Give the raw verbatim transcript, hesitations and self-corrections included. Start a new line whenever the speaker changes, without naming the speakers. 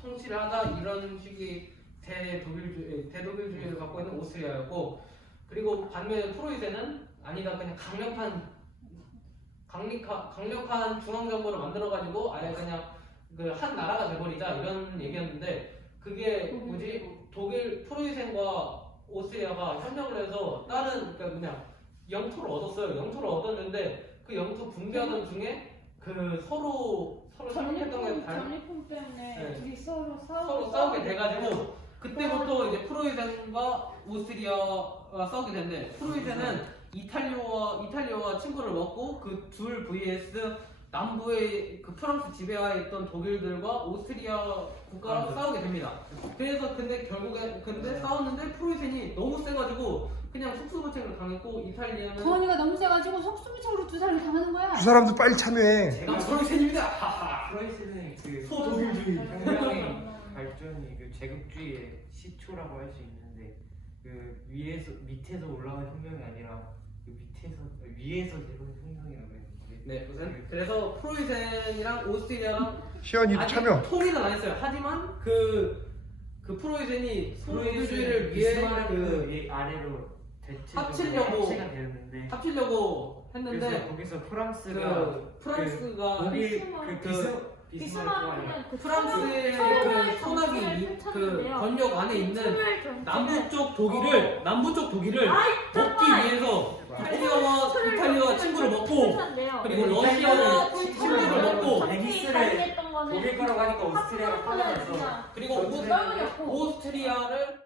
성실하다 이런 식의 대독일주의 대독일주의를 갖고 있는 오스트리아였고, 그리고 반면에 프로이센은 아니다, 그냥 강력한 강력한 강력한 중앙 정부를 만들어 가지고 아예 그냥 그 한 나라가 돼버리자 이런 얘기였는데, 그게 뭐지 독일 프로이센과 오스트리아가 협력을 해서 다른 그러니까 그냥 영토를 얻었어요. 영토를 얻었는데 그 영토 분배하던 중에 그 서로 서로 협력했던 게 달.
전리품 때문에
네.
둘이 서로 싸우고
서로 싸우게 돼가지고 그때부터 이제 프로이센과 오스트리아가 싸우게 됐는데, 프로이센은 이탈리아와 이탈리아와 친구를 먹고 그 둘 vs 남부의 그 프랑스 지배하에 있던 독일들과 오스트리아 국가랑
아, 네.
싸우게 됩니다. 그래서 근데 결국에 근데 싸웠는데 프로이센이 너무 세가지고 그냥 속수무책을 당했고, 이탈리아는
도원이가 너무 세가지고 속수무책으로 두 사람이 당하는 거야.
두 사람도 빨리 참여해.
제가 프로이센입니다. 하하.
프로이센은 그
소독일주의.
혁명의 발전이 그 제국주의의 시초라고 할 수 있는데, 그 위에서 밑에서 올라간 혁명이 아니라 그 밑에서 위에서 내려온 혁명이라고 했는데.
네, 우선 그래서 프로이센이랑 오스트리아랑
시연이도
아직
참여.
통일은 안 했어요. 하지만 그, 그 프로이센이 소유주의를 위해 그
그 아래로 대체적으로
합치려고
합치가 되었는데,
합치려고
그래서
했는데
거기서 프랑스가
그 프랑스가
독일
비스마르크.
그 비스 비스마르크가 아니라
비스마르크는 그
프랑스의
서로의
그 손아귀
정치를
이- 그
펼쳤는데요.
권력 안에 있는
서로의 정치를
남부 쪽 독일을 남부 쪽 독일을
아이,
먹기
정말.
위해서 이탈리아와 이탈리아와 친구를 먹고,
펼쳤는데요.
그리고 러시아와
이탈리아는
친구를 먹고,
베니스를 독일 거라고 하니까 오스트리아가
오스트리아
팔려갔어.
그리고 오-
썰물이었고
오스트리아를